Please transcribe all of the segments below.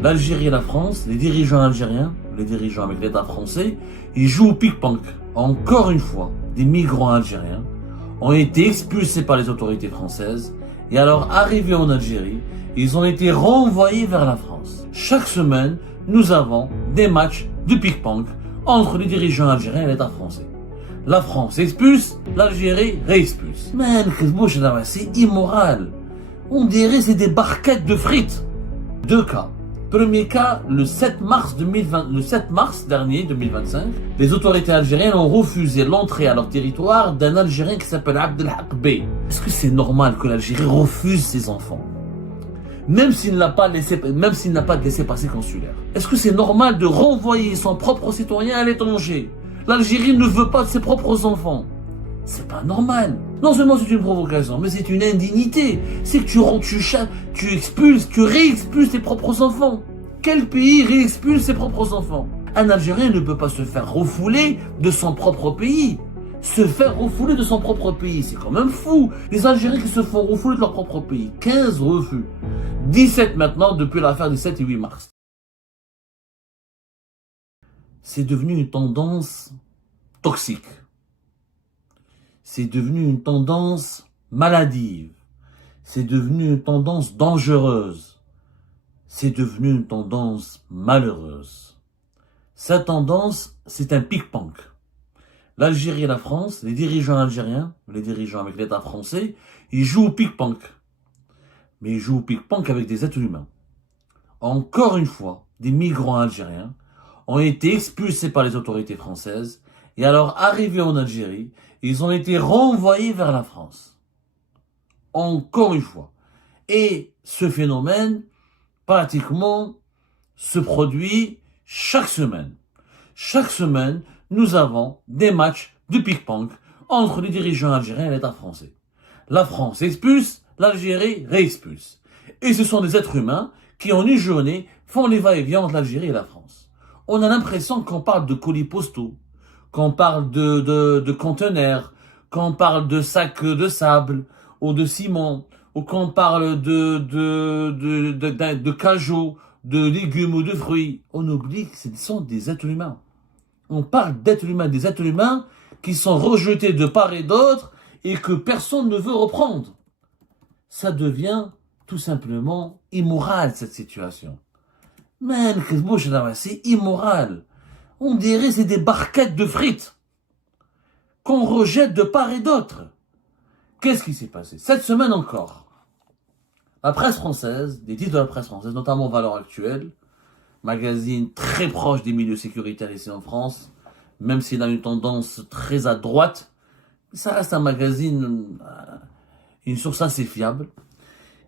L'Algérie et la France, les dirigeants algériens, les dirigeants avec l'État français, ils jouent au pique-ponk. Encore une fois, des migrants algériens ont été expulsés par les autorités françaises et alors arrivés en Algérie, ils ont été renvoyés vers la France. Chaque semaine, nous avons des matchs de pique-ponk entre les dirigeants algériens et l'État français. La France expulse, l'Algérie réexpulse. Mais c'est immoral. On dirait que c'est des barquettes de frites. Deux cas. Premier cas, le 7 mars dernier, 2025, les autorités algériennes ont refusé l'entrée à leur territoire d'un Algérien qui s'appelle Abdelhak Bey. Est-ce que c'est normal que l'Algérie refuse ses enfants? Même s'il n'a pas de laissez-passer consulaire. Est-ce que c'est normal de renvoyer son propre citoyen à l'étranger? L'Algérie ne veut pas de ses propres enfants. C'est pas normal. Non seulement c'est une provocation, mais c'est une indignité. C'est que tu expulses, tu réexpulses tes propres enfants. Quel pays réexpulse ses propres enfants? Un Algérien ne peut pas se faire refouler de son propre pays. Se faire refouler de son propre pays, c'est quand même fou. Les Algériens qui se font refouler de leur propre pays. 15 refus. 17 maintenant depuis l'affaire du 7 et 8 mars. C'est devenu une tendance toxique. C'est devenu une tendance maladive. C'est devenu une tendance dangereuse. C'est devenu une tendance malheureuse. Cette tendance, c'est un pique-ponk. L'Algérie et la France, les dirigeants algériens, les dirigeants avec l'État français, ils jouent au pique-ponk. Mais ils jouent au pique-ponk avec des êtres humains. Encore une fois, des migrants algériens ont été expulsés par les autorités françaises et alors arrivés en Algérie, ils ont été renvoyés vers la France. Encore une fois. Et ce phénomène, pratiquement, se produit chaque semaine. Chaque semaine, nous avons des matchs de pique-ponk entre les dirigeants algériens et l'État français. La France expulse, l'Algérie réexpulse. Et ce sont des êtres humains qui, en une journée, font les va-et-vient entre l'Algérie et la France. On a l'impression qu'on parle de colis postaux, qu'on parle de conteneurs, qu'on parle de sacs de sable ou de ciment, ou qu'on parle de cajots, de légumes ou de fruits. On oublie que ce sont des êtres humains. On parle d'êtres humains, des êtres humains qui sont rejetés de part et d'autre et que personne ne veut reprendre. Ça devient tout simplement immoral, cette situation. Mais c'est immoral. On dirait que c'est des barquettes de frites qu'on rejette de part et d'autre. Qu'est-ce qui s'est passé? Cette semaine encore, la presse française, des titres de la presse française, notamment Valeurs Actuelles, magazine très proche des milieux sécuritaires ici en France, même s'il a une tendance très à droite, ça reste un magazine, une source assez fiable,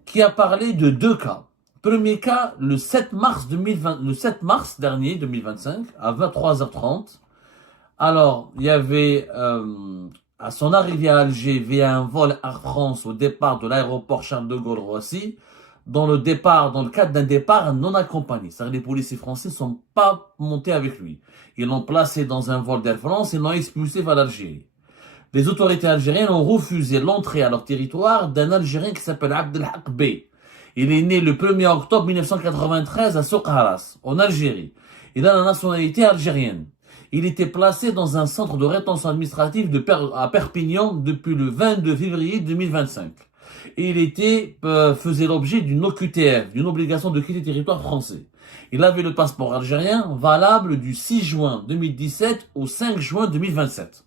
qui a parlé de deux cas. Premier cas, le 7 mars dernier, 2025, à 23h30. Alors, il y avait, à son arrivée à Alger, via un vol Air France au départ de l'aéroport Charles de Gaulle-Roissy, dans le cadre d'un départ non accompagné. C'est-à-dire les policiers français ne sont pas montés avec lui. Ils l'ont placé dans un vol d'Air France et l'ont expulsé vers l'Algérie. Les autorités algériennes ont refusé l'entrée à leur territoire d'un Algérien qui s'appelle Abdelhak Bey. Il est né le 1er octobre 1993 à Soukharas, en Algérie. Il a la nationalité algérienne. Il était placé dans un centre de rétention administrative à Perpignan depuis le 22 février 2025. Et il faisait l'objet d'une OQTF, d'une obligation de quitter le territoire français. Il avait le passeport algérien valable du 6 juin 2017 au 5 juin 2027.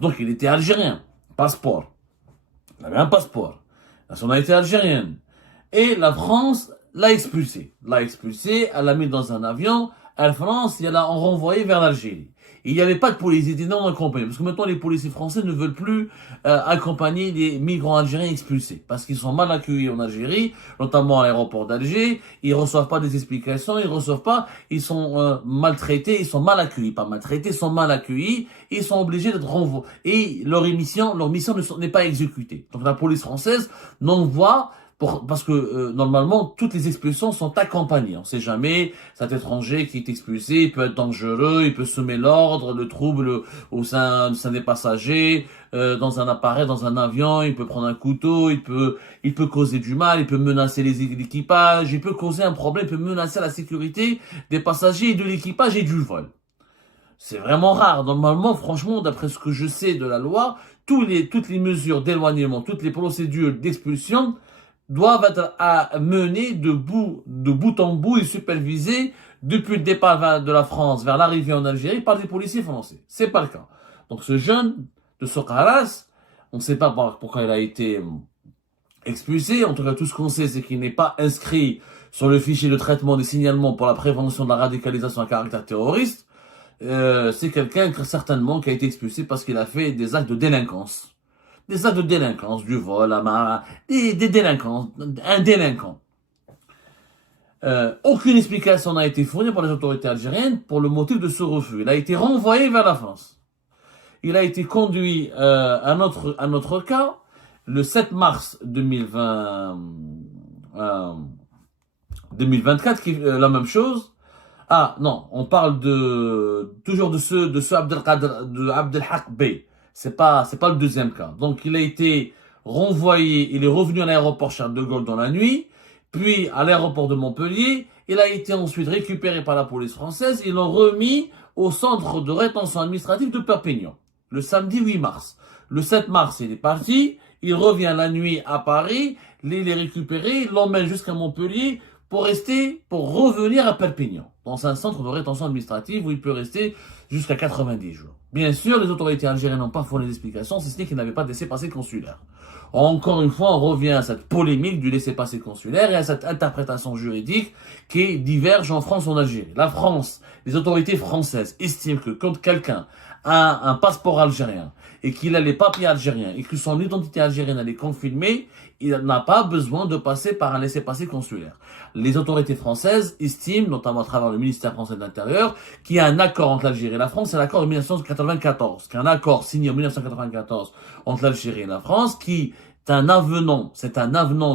Donc il était algérien, passeport. Il avait un passeport, nationalité algérienne. Et la France l'a expulsé. Elle l'a mis dans un avion, Air France, et elle l'a renvoyé vers l'Algérie. Il n'y avait pas de police, ils étaient non accompagnés. Parce que maintenant, les policiers français ne veulent plus accompagner les migrants algériens expulsés. Parce qu'ils sont mal accueillis en Algérie, notamment à l'aéroport d'Alger. Ils reçoivent pas des explications, ils sont maltraités, ils sont mal accueillis. Pas maltraités, ils sont mal accueillis. Ils sont obligés d'être renvoyés. Et leur mission n'est pas exécutée. Donc la police française n'envoie Parce que normalement, toutes les expulsions sont accompagnées. On ne sait jamais, cet étranger qui est expulsé, il peut être dangereux, il peut semer l'ordre, le trouble au sein des passagers, dans un appareil, dans un avion, il peut prendre un couteau, il peut causer du mal, il peut menacer l'équipage, il peut causer un problème, il peut menacer la sécurité des passagers, de l'équipage et du vol. C'est vraiment rare. Normalement, franchement, d'après ce que je sais de la loi, toutes les mesures d'éloignement, toutes les procédures d'expulsion doivent être menées de bout en bout et supervisées depuis le départ de la France vers l'arrivée en Algérie par des policiers français. C'est pas le cas. Donc ce jeune de Sokaras, on ne sait pas pourquoi il a été expulsé. En tout cas, tout ce qu'on sait, c'est qu'il n'est pas inscrit sur le fichier de traitement des signalements pour la prévention de la radicalisation à caractère terroriste. C'est quelqu'un certainement qui a été expulsé parce qu'il a fait des actes de délinquance. Des actes de délinquance, du vol, des délinquants, un délinquant. Aucune explication n'a été fournie par les autorités algériennes pour le motif de ce refus. Il a été renvoyé vers la France. Il a été conduit à notre cas le 7 mars 2024, qui la même chose. Ah non, on parle toujours de ce Abdelhak Bey. C'est pas le deuxième cas. Donc il a été renvoyé, il est revenu à l'aéroport Charles de Gaulle dans la nuit, puis à l'aéroport de Montpellier. Il a été ensuite récupéré par la police française. Ils l'ont remis au centre de rétention administrative de Perpignan le samedi 8 mars. Le 7 mars, il est parti. Il revient la nuit à Paris. Il est récupéré, l'emmène jusqu'à Montpellier pour revenir à Perpignan, dans un centre de rétention administrative où il peut rester jusqu'à 90 jours. Bien sûr, les autorités algériennes n'ont pas fourni d'explications, si ce n'est qu'ils n'avaient pas de laissez-passer consulaire. Encore une fois, on revient à cette polémique du laissez-passer consulaire et à cette interprétation juridique qui diverge en France et en Algérie. La France, les autorités françaises estiment que quand quelqu'un a un passeport algérien et qu'il a les papiers algériens et que son identité algérienne est confirmée, il n'a pas besoin de passer par un laissez-passer consulaire. Les autorités françaises estiment, notamment à travers le ministère français de l'Intérieur, qu'il y a un accord entre l'Algérie et la France, c'est l'accord de 1994, qu'un accord signé en 1994 entre l'Algérie et la France, qui est un avenant,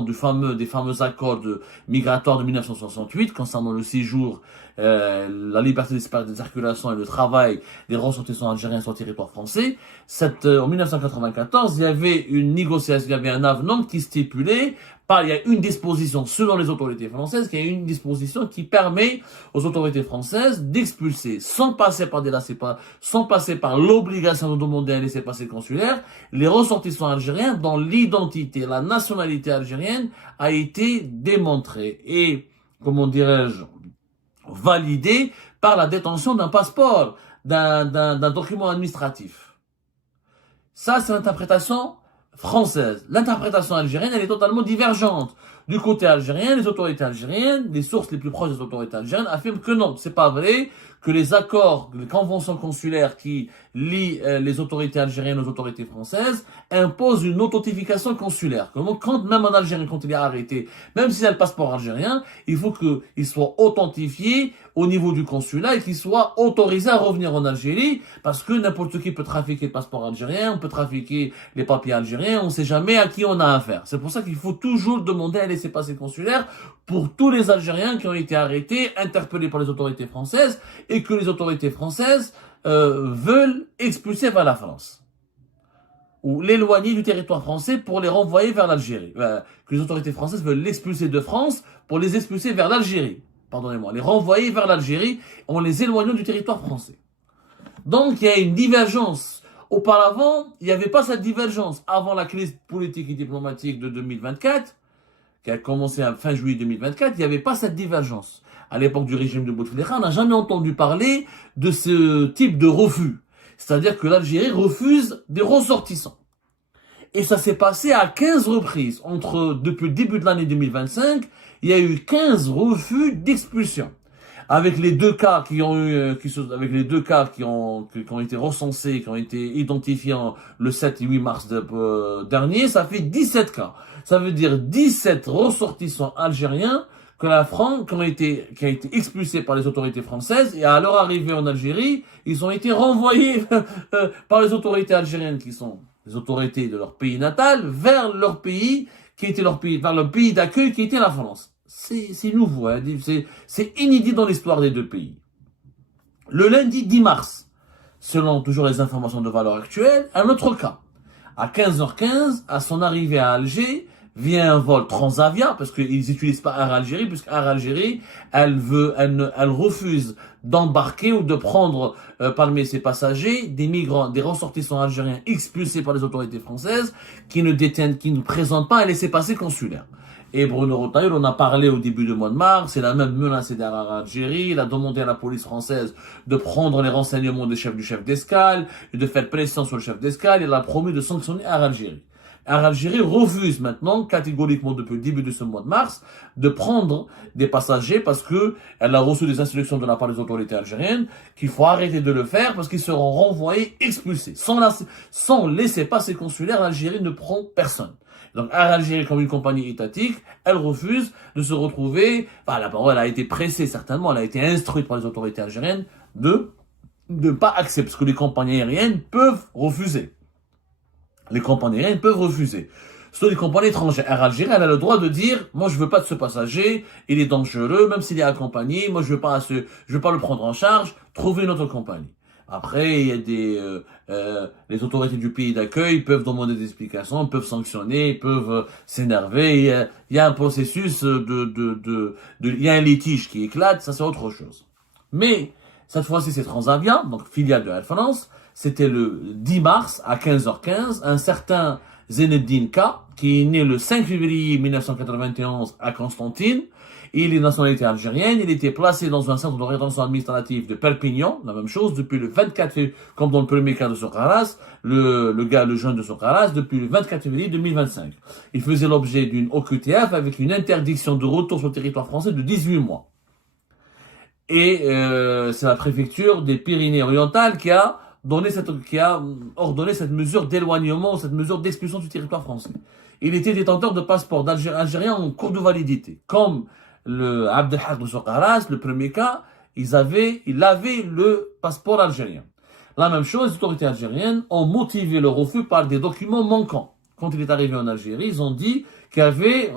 des fameux accords migratoires de 1968 concernant le séjour, la liberté de circulation et le travail des ressortissants algériens sur le territoire français. En 1994, il y avait une négociation, il y avait un avenant qui stipulait, il y a une disposition selon les autorités françaises, il y a une disposition qui permet aux autorités françaises d'expulser, sans passer par sans passer par l'obligation de demander un laissez-passer consulaire, les ressortissants algériens dont l'identité, la nationalité algérienne a été démontrée et, comment dirais-je, validée par la détention d'un passeport, d'un document administratif. Ça, c'est l'interprétation française. L'interprétation algérienne, elle est totalement divergente. Du côté algérien, les autorités algériennes, les sources les plus proches des autorités algériennes affirment que non, c'est pas vrai, que les accords, les conventions consulaires qui lient les autorités algériennes aux autorités françaises imposent une authentification consulaire. Quand même un Algérien, quand il est arrêté, même s'il a le passeport algérien, il faut qu'il soit authentifié au niveau du consulat et qu'il soit autorisé à revenir en Algérie, parce que n'importe qui peut trafiquer le passeport algérien, on peut trafiquer les papiers algériens, on ne sait jamais à qui on a affaire. C'est pour ça qu'il faut toujours demander un laissez-passer consulaire pour tous les Algériens qui ont été arrêtés, interpellés par les autorités françaises, et que les autorités françaises veulent expulser vers la France, ou l'éloigner du territoire français pour les renvoyer vers l'Algérie. Que les autorités françaises veulent l'expulser de France pour les expulser vers l'Algérie. Pardonnez-moi, les renvoyer vers l'Algérie en les éloignant du territoire français. Donc il y a une divergence. Auparavant, il n'y avait pas cette divergence. Avant la crise politique et diplomatique de 2024, qui a commencé à fin juillet 2024, il n'y avait pas cette divergence. À l'époque du régime de Bouteflika, on n'a jamais entendu parler de ce type de refus. C'est-à-dire que l'Algérie refuse des ressortissants. Et ça s'est passé à 15 reprises. Depuis le début de l'année 2025, il y a eu 15 refus d'expulsion. Avec les deux cas qui ont été recensés, qui ont été identifiés le 7 et 8 mars dernier, ça fait 17 cas. Ça veut dire 17 ressortissants algériens qui ont été expulsés par les autorités françaises, et à leur arrivée en Algérie, ils ont été renvoyés par les autorités algériennes, qui sont les autorités de leur pays natal, vers leur pays qui était vers le pays d'accueil qui était la France. C'est nouveau, hein, c'est inédit dans l'histoire des deux pays. Le lundi 10 mars, selon toujours les informations de valeur actuelle, un autre cas. À 15h15, à son arrivée à Alger, vient un vol Transavia, parce qu'ils n'utilisent pas Air Algérie, puisque Air Algérie, elle refuse d'embarquer ou de prendre parmi ses passagers des migrants, des ressortissants algériens expulsés par les autorités françaises, qui ne présentent pas un laissez-passer consulaire. Et Bruno Retailleau, on a parlé au début du mois de mars, il a même menacé derrière Algérie, il a demandé à la police française de prendre les renseignements du chef d'escale, et de faire pression sur le chef d'escale, il a promis de sanctionner Air Algérie. Air Algérie refuse maintenant, catégoriquement depuis le début de ce mois de mars, de prendre des passagers parce que elle a reçu des instructions de la part des autorités algériennes qu'il faut arrêter de le faire parce qu'ils seront renvoyés, expulsés. Sans laisser-passer consulaire, l'Algérie ne prend personne. Donc Air Algérie, comme une compagnie étatique, elle refuse de se retrouver, elle a été pressée certainement, elle a été instruite par les autorités algériennes de ne pas accepter, parce que les compagnies aériennes peuvent refuser. Les compagnies aériennes peuvent refuser. Surtout les compagnies étrangères. Air Algérie, elle a le droit de dire, moi je veux pas de ce passager, il est dangereux, même s'il est accompagné, moi je veux pas le prendre en charge, trouver une autre compagnie. Après, il y a les autorités du pays d'accueil peuvent demander des explications, peuvent sanctionner, peuvent s'énerver. Il y a un processus il y a un litige qui éclate, ça c'est autre chose. Mais, cette fois-ci c'est Transavia, donc filiale de Air France. C'était le 10 mars à 15h15, un certain Zenedine K, qui est né le 5 février 1991 à Constantine. Il est de nationalité algérienne, il était placé dans un centre de rétention administrative de Perpignan, la même chose, depuis le 24 février, comme dans le premier cas de Socaras, le jeune de Socaras, depuis le 24 février 2025. Il faisait l'objet d'une OQTF avec une interdiction de retour sur le territoire français de 18 mois. Et c'est la préfecture des Pyrénées-Orientales qui a ordonné cette mesure d'éloignement, cette mesure d'expulsion du territoire français. Il était détenteur de passeport algérien en cours de validité. Comme le Abdelhak de Socaras, le premier cas, il avait le passeport algérien. La même chose, les autorités algériennes ont motivé le refus par des documents manquants. Quand il est arrivé en Algérie, ils ont dit qu'il y avait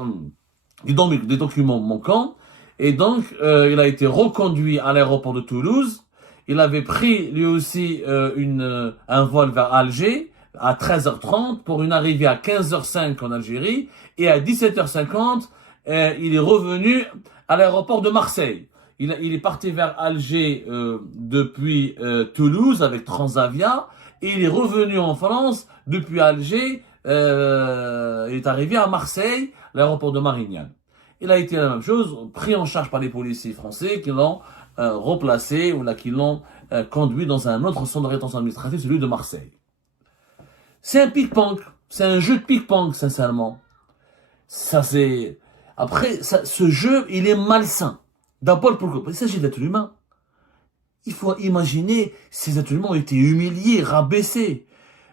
des documents manquants, et donc il a été reconduit à l'aéroport de Toulouse. Il avait pris lui aussi un vol vers Alger à 13h30 pour une arrivée à 15h05 en Algérie, et à 17h50 il est revenu à l'aéroport de Marseille. Il est parti vers Alger depuis Toulouse avec Transavia, et il est revenu en France depuis Alger. Il est arrivé à Marseille, l'aéroport de Marignane. Il a été la même chose, pris en charge par les policiers français qui l'ont replacé ou qui l'ont conduit dans un autre centre de rétention administrative, celui de Marseille. C'est un pick-pong, c'est un jeu de pick-pong, sincèrement. Après, ce jeu, il est malsain. D'abord, pourquoi? Il s'agit d'êtres humains. Il faut imaginer, ces êtres humains ont été humiliés, rabaissés.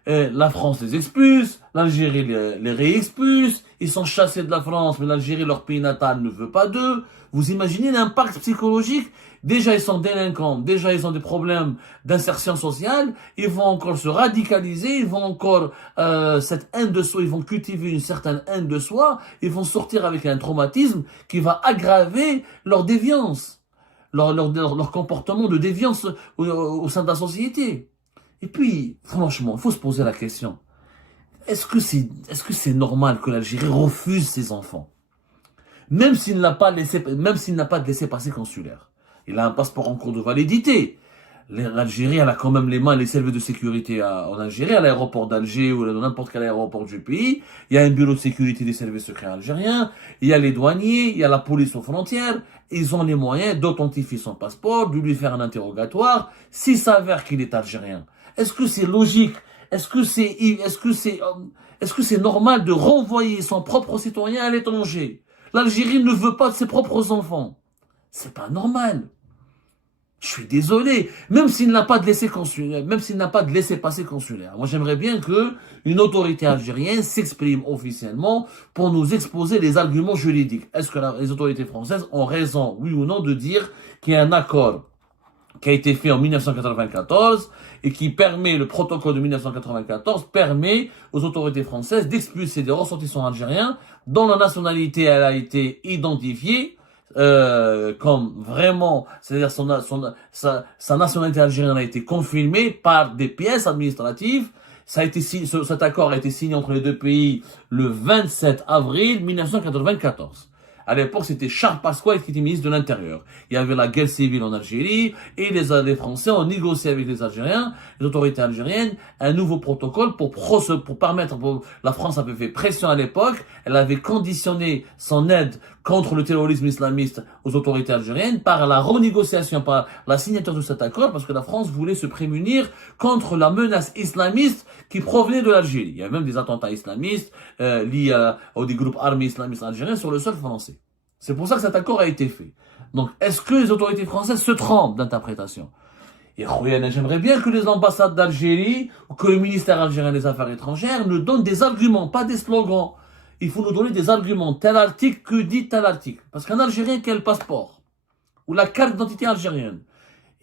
La France les expulse, l'Algérie les réexpulse, ils sont chassés de la France, mais l'Algérie, leur pays natal, ne veut pas d'eux. Vous imaginez l'impact psychologique? Déjà, ils sont délinquants, déjà, ils ont des problèmes d'insertion sociale, ils vont encore se radicaliser, ils vont encore, cette haine de soi, ils vont cultiver une certaine haine de soi, ils vont sortir avec un traumatisme qui va aggraver leur déviance, leur comportement de déviance au sein de la société. Et puis, franchement, il faut se poser la question. Est-ce que c'est normal que l'Algérie refuse ses enfants? Même s'il n'a pas de laissez-passer consulaire. Il a un passeport en cours de validité. L'Algérie, elle a quand même les services de sécurité en Algérie, à l'aéroport d'Alger ou dans n'importe quel aéroport du pays. Il y a un bureau de sécurité des services secrets algériens. Il y a les douaniers, il y a la police aux frontières. Ils ont les moyens d'authentifier son passeport, de lui faire un interrogatoire, s'il s'avère qu'il est algérien. Est-ce que c'est logique? Est-ce que c'est normal de renvoyer son propre citoyen à l'étranger? L'Algérie ne veut pas de ses propres enfants. C'est pas normal. Je suis désolé. Même s'il n'a pas de laissez-passer consulaire. Moi, j'aimerais bien que une autorité algérienne s'exprime officiellement pour nous exposer les arguments juridiques. Est-ce que les autorités françaises ont raison, oui ou non, de dire qu'il y a un accord qui a été fait en 1994 et qui permet, le protocole de 1994 permet aux autorités françaises d'expulser des ressortissants algériens dont la nationalité elle a été identifiée comme vraiment, c'est-à-dire sa nationalité algérienne a été confirmée par des pièces administratives. Cet accord a été signé entre les deux pays le 27 avril 1994. À l'époque, c'était Charles Pasqua qui était ministre de l'Intérieur. Il y avait la guerre civile en Algérie et les Français ont négocié avec les Algériens, les autorités algériennes, un nouveau protocole pour permettre, la France avait fait pression à l'époque, elle avait conditionné son aide contre le terrorisme islamiste aux autorités algériennes par la renégociation, par la signature de cet accord, parce que la France voulait se prémunir contre la menace islamiste qui provenait de l'Algérie. Il y avait même des attentats islamistes liés aux des groupes armés islamistes algériens sur le sol français. C'est pour ça que cet accord a été fait. Donc, est-ce que les autorités françaises se trompent d'interprétation? Et j'aimerais bien que les ambassades d'Algérie ou que le ministère algérien des Affaires étrangères nous donnent des arguments, pas des slogans. Il faut nous donner des arguments. Tel article, que dit tel article? Parce qu'un Algérien qui a le passeport ou la carte d'identité algérienne,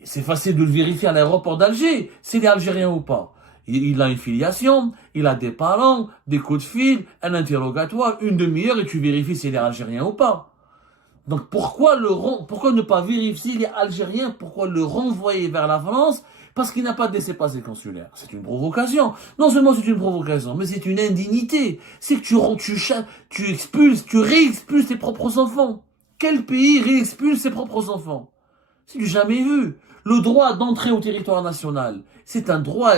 c'est facile de le vérifier à l'aéroport d'Alger, s'il est algérien ou pas. Il a une filiation, il a des parents, des coups de fil, un interrogatoire, une demi-heure et tu vérifies s'il est algérien ou pas. Donc pourquoi ne pas vérifier s'il est algérien? Pourquoi le renvoyer vers la France? Parce qu'il n'a pas de laissez-passer consulaire. C'est une provocation. Non seulement c'est une provocation, mais c'est une indignité. C'est que tu expulses, tu réexpulses tes propres enfants. Quel pays réexpulse ses propres enfants? C'est du jamais vu. Le droit d'entrer au territoire national, c'est un droit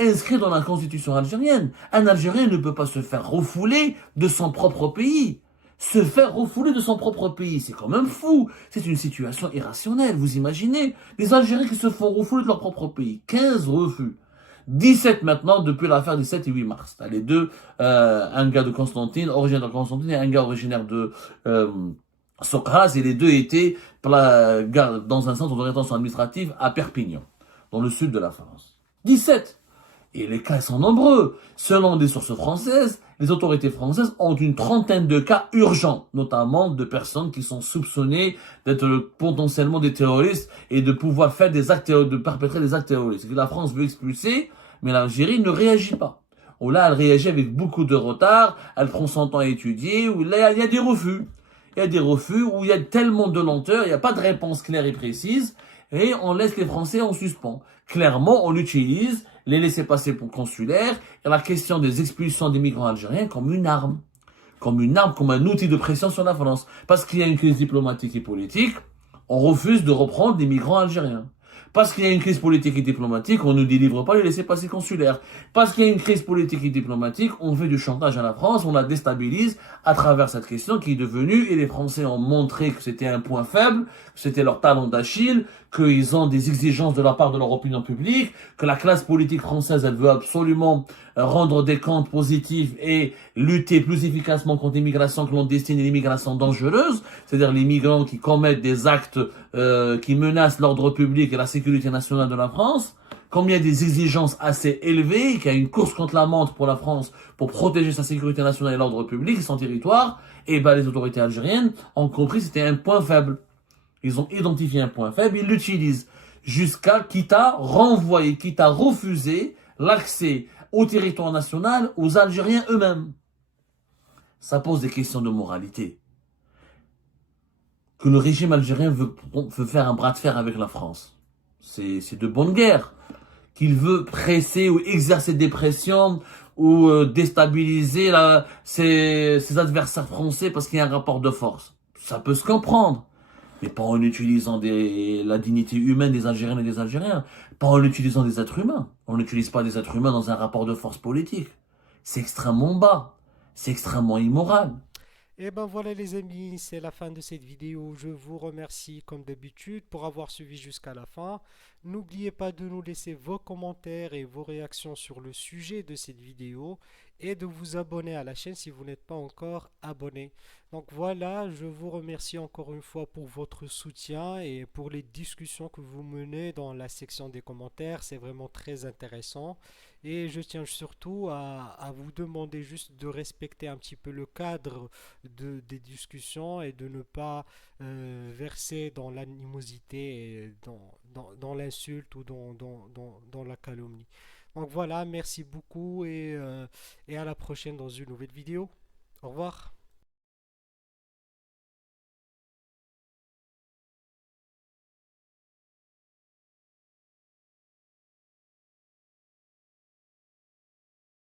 inscrit dans la constitution algérienne. Un Algérien ne peut pas se faire refouler de son propre pays. Se faire refouler de son propre pays, c'est quand même fou. C'est une situation irrationnelle, vous imaginez? Les Algériens qui se font refouler de leur propre pays. 15 refus. 17 maintenant depuis l'affaire du 7 et 8 mars. Les deux, un gars de Constantine, originaire de Constantine, et un gars originaire de Sokras, et les deux étaient dans un centre de rétention administrative à Perpignan, dans le sud de la France. 17. Et les cas sont nombreux. Selon des sources françaises, les autorités françaises ont une trentaine de cas urgents, notamment de personnes qui sont soupçonnées d'être potentiellement des terroristes et de pouvoir faire des actes, de perpétrer des actes terroristes. Que la France veut expulser, mais l'Algérie ne réagit pas. Ou là, elle réagit avec beaucoup de retard, elle prend son temps à étudier, ou là, il y a des refus. Il y a des refus où il y a tellement de lenteur, il n'y a pas de réponse claire et précise, et on laisse les Français en suspens. Clairement, on utilise les laissez-passer pour consulaires et la question des expulsions des migrants algériens comme une arme, comme un outil de pression sur la France. Parce qu'il y a une crise diplomatique et politique, on refuse de reprendre des migrants algériens. Parce qu'il y a une crise politique et diplomatique, on ne délivre pas les laissez-passer consulaires. Parce qu'il y a une crise politique et diplomatique, on fait du chantage à la France, on la déstabilise à travers cette question qui est devenue, et les Français ont montré que c'était un point faible, que c'était leur talon d'Achille, qu'ils ont des exigences de la part de leur opinion publique, que la classe politique française, elle veut absolument rendre des comptes positifs et lutter plus efficacement contre l'immigration clandestine et l'immigration dangereuse, c'est-à-dire les migrants qui commettent des actes qui menacent l'ordre public et la sécurité nationale de la France. Comme il y a des exigences assez élevées, qu'il y a une course contre la montre pour la France pour protéger sa sécurité nationale et l'ordre public et son territoire, et ben les autorités algériennes ont compris que c'était un point faible. Ils ont identifié un point faible, ils l'utilisent jusqu'à quitte à renvoyer, quitte à refuser l'accès au territoire national aux Algériens eux-mêmes. Ça pose des questions de moralité. Que le régime algérien veut faire un bras de fer avec la France. C'est de bonne guerre. Qu'il veut presser ou exercer des pressions ou déstabiliser ses adversaires français parce qu'il y a un rapport de force. Ça peut se comprendre. Mais pas en utilisant la dignité humaine des Algériennes et des Algériens. Pas en utilisant des êtres humains. On n'utilise pas des êtres humains dans un rapport de force politique. C'est extrêmement bas. C'est extrêmement immoral. Et ben voilà les amis, c'est la fin de cette vidéo. Je vous remercie comme d'habitude pour avoir suivi jusqu'à la fin. N'oubliez pas de nous laisser vos commentaires et vos réactions sur le sujet de cette vidéo. et de vous abonner à la chaîne si vous n'êtes pas encore abonné. Donc voilà, je vous remercie encore une fois pour votre soutien et pour les discussions que vous menez dans la section des commentaires. C'est vraiment très intéressant. Et je tiens surtout à vous demander juste de respecter un petit peu le cadre des discussions et de ne pas verser dans l'animosité, et dans l'insulte ou dans la calomnie. Donc voilà, merci beaucoup et à la prochaine dans une nouvelle vidéo. Au revoir.